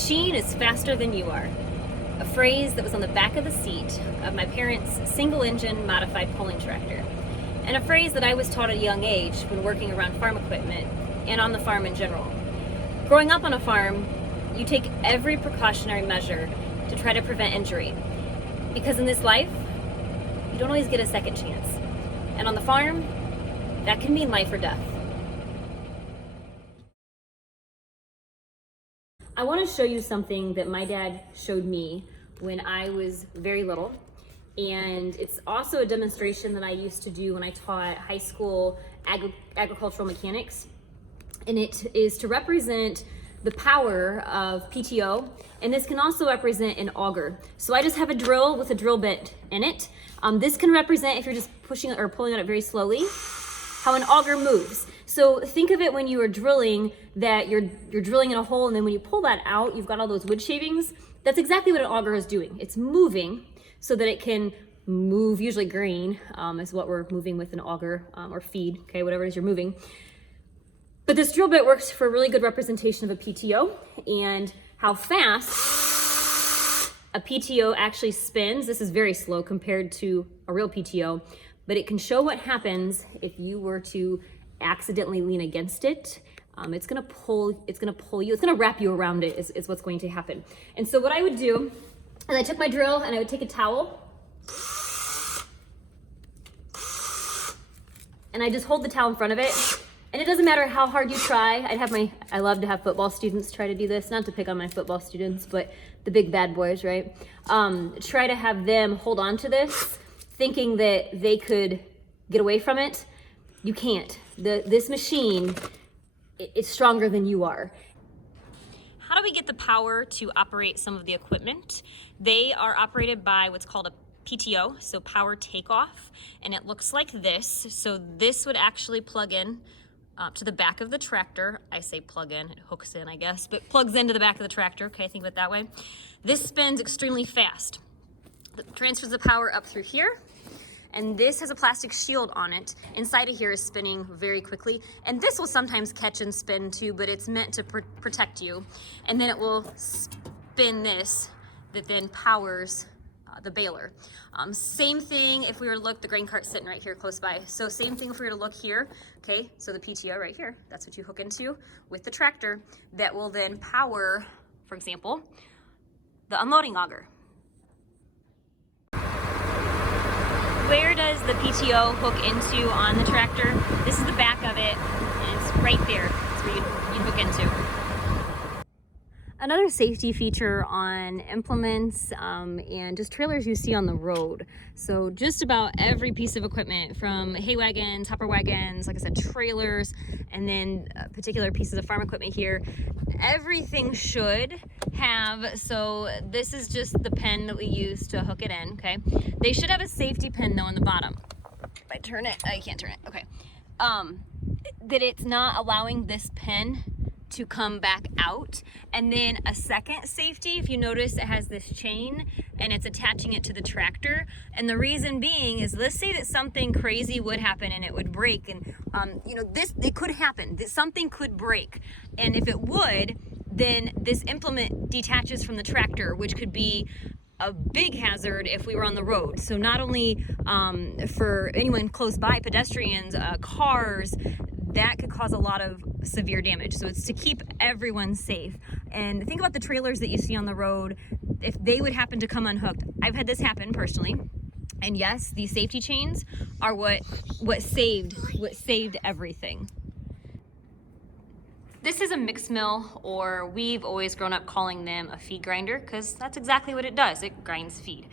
machine is faster than you are. A phrase that was on the back of the seat of my parents' single-engine modified pulling tractor. And a phrase that I was taught at a young age when working around farm equipment and on the farm in general. Growing up on a farm, you take every precautionary measure to try to prevent injury. Because in this life, you don't always get a second chance. And on the farm, that can mean life or death. I want to show you something that my dad showed me when I was very little. And it's also a demonstration that I used to do when I taught high school agricultural mechanics. And it is to represent the power of PTO. And this can also represent an auger. So I just have a drill with a drill bit in it. This can represent, if you're just pushing or pulling on it very slowly, how an auger moves. So think of it when you are drilling, that you're drilling in a hole, and then when you pull that out, you've got all those wood shavings. That's exactly what an auger is doing. It's moving so that it can move, usually grain is what we're moving with an auger, or feed, okay, whatever it is you're moving. But this drill bit works for a really good representation of a PTO and how fast a PTO actually spins. This is very slow compared to a real PTO, but it can show what happens if you were to accidentally lean against it. It's gonna pull you, it's gonna wrap you around it is what's going to happen. And so what I would do is I took my drill and I would take a towel and I just hold the towel in front of it. And it doesn't matter how hard you try. I love to have football students try to do this, not to pick on my football students, but the big bad boys, right? Try to have them hold on to this, thinking that they could get away from it. You can't. This machine, it's stronger than you are. How do we get the power to operate some of the equipment? They are operated by what's called a PTO, so power takeoff, and it looks like this. So this would actually plug in to the back of the tractor. I say plug in, it hooks in, I guess, but plugs into the back of the tractor. Okay, think of it that way. This spins extremely fast. It transfers the power up through here. And this has a plastic shield on it. Inside of here is spinning very quickly. And this will sometimes catch and spin too, but it's meant to protect you. And then it will spin this that then powers the baler. Same thing if we were to look, the grain cart's sitting right here close by. So same thing if we were to look here, okay? So the PTO right here, that's what you hook into with the tractor that will then power, for example, the unloading auger. Where does the PTO hook into on the tractor? This is the back of it, and it's right there. That's where you hook into. Another safety feature on implements and just trailers you see on the road. So just about every piece of equipment, from hay wagons, hopper wagons, like I said, trailers, and then particular pieces of farm equipment here, everything should have, so this is just the pin that we use to hook it in, okay? They should have a safety pin though on the bottom. If I turn it, I can't turn it, okay. That it's not allowing this pin to come back out. And then a second safety, if you notice, it has this chain and it's attaching it to the tractor. And the reason being is, let's say that something crazy would happen and it would break, and it could happen, that something could break. And if it would, then this implement detaches from the tractor, which could be a big hazard if we were on the road. So not only for anyone close by, pedestrians, cars, that could cause a lot of severe damage. So it's to keep everyone safe. And think about the trailers that you see on the road. If they would happen to come unhooked, I've had this happen personally. And yes, these safety chains are what saved everything. This is a mix mill, or we've always grown up calling them a feed grinder, because that's exactly what it does. It grinds feed.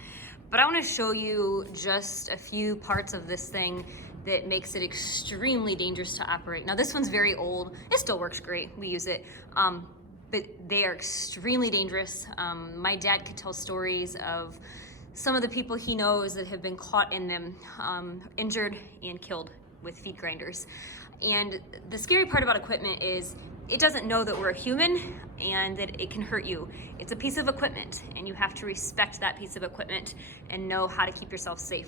But I want to show you just a few parts of this thing that makes it extremely dangerous to operate. Now this one's very old. It still works great. We use it. But they are extremely dangerous. My dad could tell stories of some of the people he knows that have been caught in them, injured and killed with feed grinders. And the scary part about equipment is it doesn't know that we're a human and that it can hurt you. It's a piece of equipment, and you have to respect that piece of equipment and know how to keep yourself safe.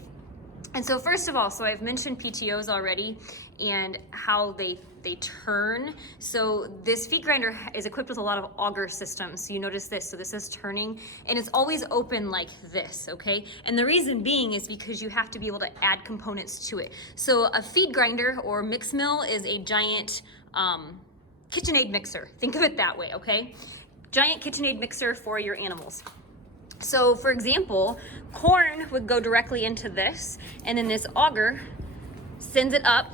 And so first of all, so I've mentioned PTOs already and how they turn. So this feed grinder is equipped with a lot of auger systems. So you notice this, so this is turning and it's always open like this, okay? And the reason being is because you have to be able to add components to it. So a feed grinder or mix mill is a giant KitchenAid mixer. Think of it that way, okay? Giant KitchenAid mixer for your animals. So for example, corn would go directly into this, and then this auger sends it up,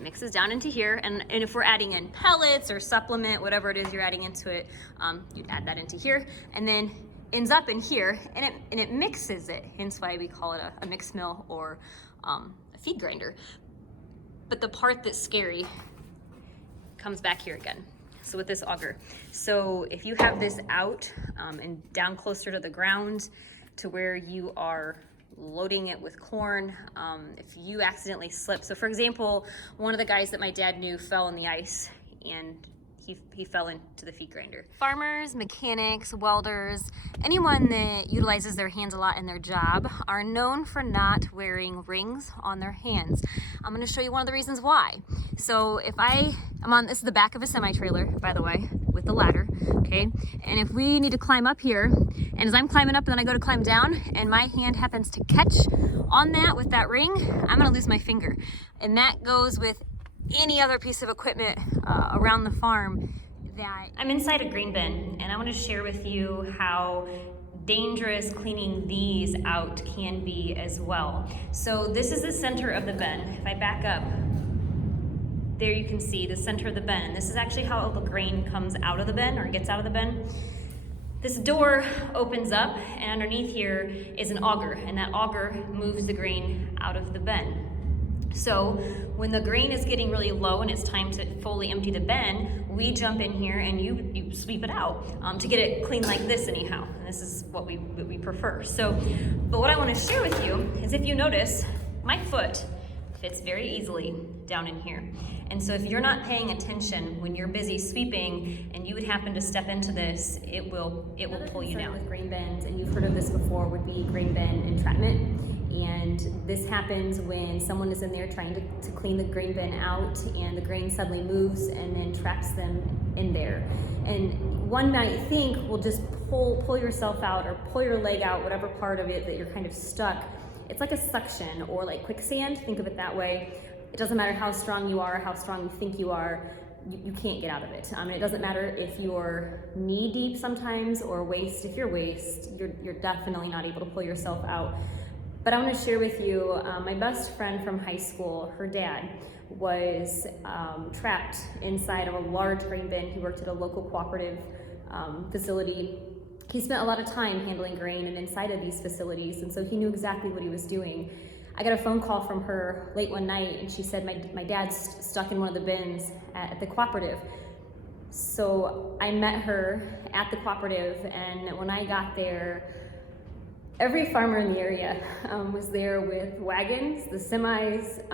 mixes down into here, and if we're adding in pellets or supplement, whatever it is you're adding into it, you'd add that into here, and then ends up in here, and it mixes it, hence why we call it a mix mill or a feed grinder. But the part that's scary comes back here again. So with this auger, so if you have this out and down closer to the ground to where you are loading it with corn, if you accidentally slip. So for example, one of the guys that my dad knew fell in the ice and he fell into the feed grinder. Farmers, mechanics, welders, anyone that utilizes their hands a lot in their job are known for not wearing rings on their hands. I'm gonna show you one of the reasons why. So if this is the back of a semi-trailer, by the way, with the ladder, okay? And if we need to climb up here, and as I'm climbing up and then I go to climb down and my hand happens to catch on that with that ring, I'm gonna lose my finger. And that goes with any other piece of equipment around the farm. That I'm inside a grain bin, and I want to share with you how dangerous cleaning these out can be as well. So this is the center of the bin. If I back up, there you can see the center of the bin. And this is actually how the grain comes out of the bin or gets out of the bin. This door opens up, and underneath here is an auger, and that auger moves the grain out of the bin. So when the grain is getting really low and it's time to fully empty the bin, we jump in here and you sweep it out to get it clean like this anyhow. And this is what we prefer. So, but what I want to share with you is, if you notice, my foot fits very easily down in here. And so if you're not paying attention when you're busy sweeping and you would happen to step into this, it will pull you down. With grain bins, and you've heard of this before, would be grain bin entrapment. And this happens when someone is in there trying to clean the grain bin out, and the grain suddenly moves and then traps them in there. And one might think, well, just pull yourself out or pull your leg out, whatever part of it that you're kind of stuck. It's like a suction or like quicksand, think of it that way. It doesn't matter how strong you are, how strong you think you are, you can't get out of it. It doesn't matter if you're knee deep sometimes or waist. If you're waist, you're definitely not able to pull yourself out. But I want to share with you, my best friend from high school, her dad was trapped inside of a large grain bin. He worked at a local cooperative facility. He spent a lot of time handling grain and inside of these facilities, and so he knew exactly what he was doing. I got a phone call from her late one night, and she said, my dad's stuck in one of the bins at the cooperative. So I met her at the cooperative, and when I got there, every farmer in the area was there with wagons, the semis,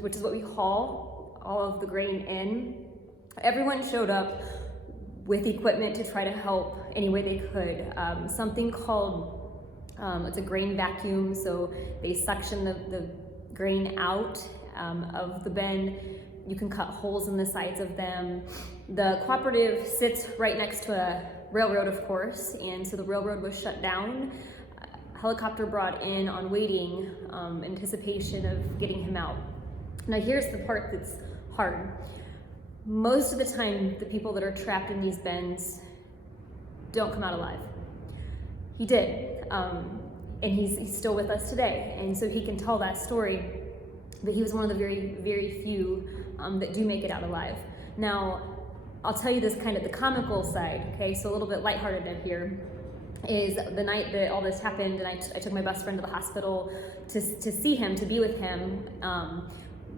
which is what we haul all of the grain in. Everyone showed up with equipment to try to help any way they could. Something called, it's a grain vacuum, so they suction the grain out of the bin. You can cut holes in the sides of them. The cooperative sits right next to a railroad, of course, and so the railroad was shut down. Helicopter brought in on waiting, anticipation of getting him out. Now here's the part that's hard. Most of the time, the people that are trapped in these bins don't come out alive. He did, and he's still with us today, and so he can tell that story, but he was one of the very, very few that do make it out alive. Now, I'll tell you this kind of the comical side, okay, so a little bit lighthearted here, is the night that all this happened, and I took my best friend to the hospital to see him, to be with him.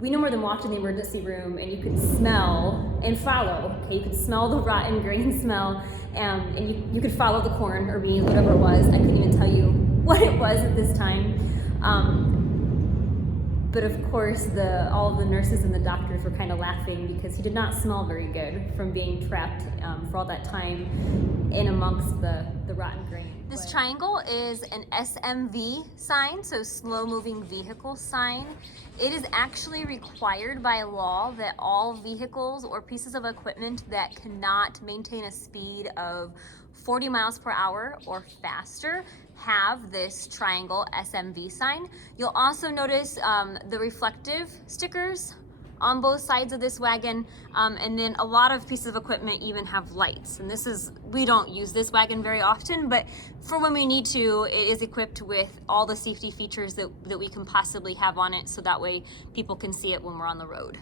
We no more than walked in the emergency room, and you could smell and follow, okay? You could smell the rotten grain smell, and you could follow the corn or beans, whatever it was. I couldn't even tell you what it was at this time. But of course, all of the nurses and the doctors were kind of laughing because he did not smell very good from being trapped for all that time in amongst the rotten grain. This triangle is an SMV sign, so slow moving vehicle sign. It is actually required by law that all vehicles or pieces of equipment that cannot maintain a speed of 40 miles per hour or faster have this triangle SMV sign. You'll also notice the reflective stickers on both sides of this wagon, and then a lot of pieces of equipment even have lights. And we don't use this wagon very often, but for when we need to, it is equipped with all the safety features that we can possibly have on it, so that way people can see it when we're on the road.